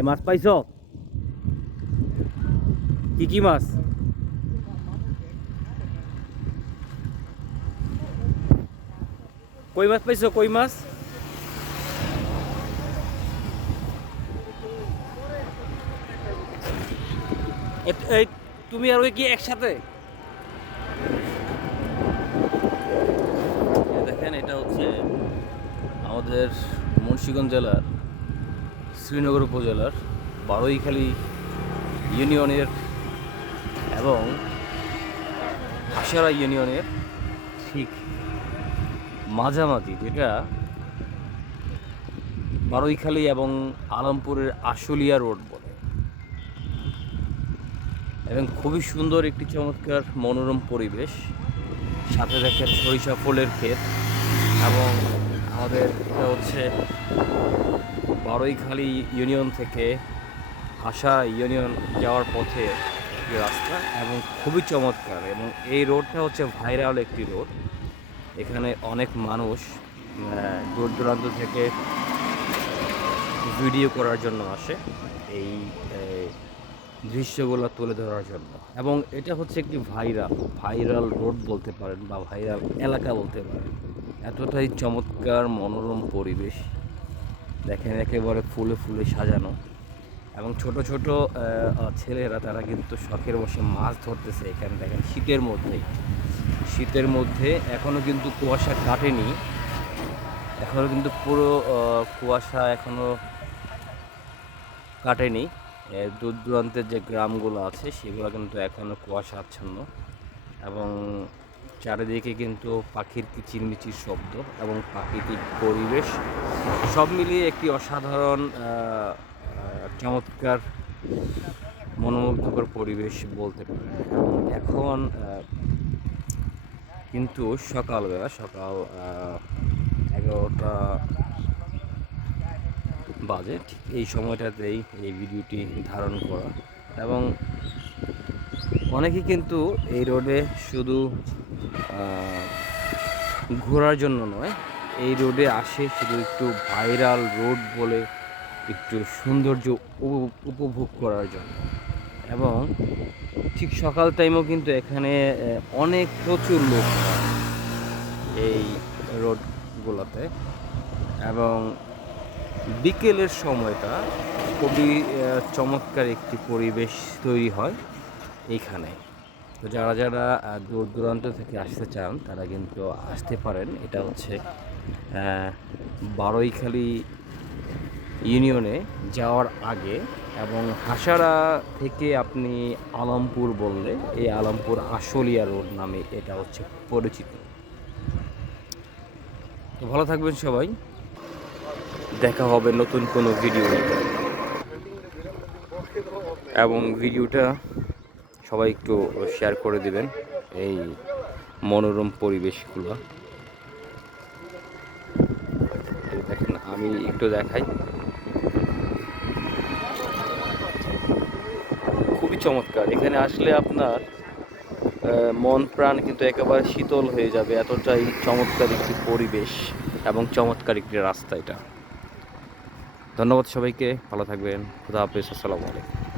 এ মাছ পাইছো? কি কি মাছ? কই মাছ পাইছো? কই মাছ? এই তুমি আর ওই কি একসাথে? দেখেন, এটা হচ্ছে আমাদের মুন্সিগঞ্জ জেলার শ্রীনগর উপজেলার বারৈখালী ইউনিয়নের এবং হাসারা ইউনিয়নের ঠিক মাঝামাঝি, যেটা বারৈখালী এবং আলমপুরের আশুলিয়া রোড বলে, এবং খুবই সুন্দর একটি চমৎকার মনোরম পরিবেশ। সাথে দেখেন সরিষা ফুলের ক্ষেত, এবং আমাদের এটা হচ্ছে বারৈখালী ইউনিয়ন থেকে হাসা ইউনিয়ন যাওয়ার পথে একটি রাস্তা, এবং খুবই চমৎকার। এবং এই রোডটা হচ্ছে ভাইরাল একটি রোড। এখানে অনেক মানুষ দূর দূরান্ত থেকে ভিডিও করার জন্য আসে, এই দৃশ্যগুলো তুলে ধরার জন্য। এবং এটা হচ্ছে একটি ভাইরাল রোড বলতে পারেন, বা ভাইরাল এলাকা বলতে পারেন। এতটাই চমৎকার মনোরম পরিবেশ। দেখেন, একেবারে ফুলে ফুলে সাজানো, এবং ছোট ছোট ছেলেরা তারা কিন্তু শখের বসে মাছ ধরতেছে। এখানে দেখেন, শীতের মধ্যে এখনও কিন্তু কুয়াশা কাটেনি, এখনও কিন্তু পুরো কুয়াশা এখনও কাটেনি। দূর দূরান্তের যে গ্রামগুলো আছে সেগুলো কিন্তু এখনও কুয়াশা আচ্ছন্ন, এবং চারিদিকে কিন্তু পাখির কিচিরমিচির শব্দ এবং প্রাকৃতিক পরিবেশ সব মিলিয়ে একটি অসাধারণ চমৎকার মনোমুগ্ধকর পরিবেশ বলতে পারেন। এবং এখন কিন্তু সকাল 11টা বাজে। ঠিক এই সময়টাতেই এই ভিডিওটি ধারণ করা, এবং অনেকে কিন্তু এই রোডে শুধু ঘোরার জন্য নয়, এই রোডে আসে শুধু একটু ভাইরাল রোড বলে একটু সৌন্দর্য উপভোগ করার জন্য। এবং ঠিক সকাল টাইমেও কিন্তু এখানে অনেক প্রচুর লোক এই রোডগুলোতে, এবং বিকেলের সময়টা খুবই চমৎকার একটি পরিবেশ তৈরি হয় এইখানে। তো যারা যারা দূর দূরান্ত থেকে আসতে চান তারা কিন্তু আসতে পারেন। এটা হচ্ছে বারৈখালী ইউনিয়নে যাওয়ার আগে, এবং হাসারা থেকে আপনি আলমপুর বললে এই আলমপুর আশুলিয়া রোড নামে এটা হচ্ছে পরিচিত। তো ভালো থাকবেন সবাই, দেখা হবে নতুন কোনো ভিডিও, এবং ভিডিওটা সবাই একটু শেয়ার করে দিবেন এই মনোরম পরিবেশগুলো। দেখেন, আমি একটু দেখাই, খুবই চমৎকার। এখানে আসলে আপনার মন প্রাণ কিন্তু একেবারে শীতল হয়ে যাবে, এতটাই চমৎকার একটি পরিবেশ এবং চমৎকার একটি রাস্তা এটা। ধন্যবাদ সবাইকে, ভালো থাকবেন, খুদা হাফেজ, আসসালামু আলাইকুম।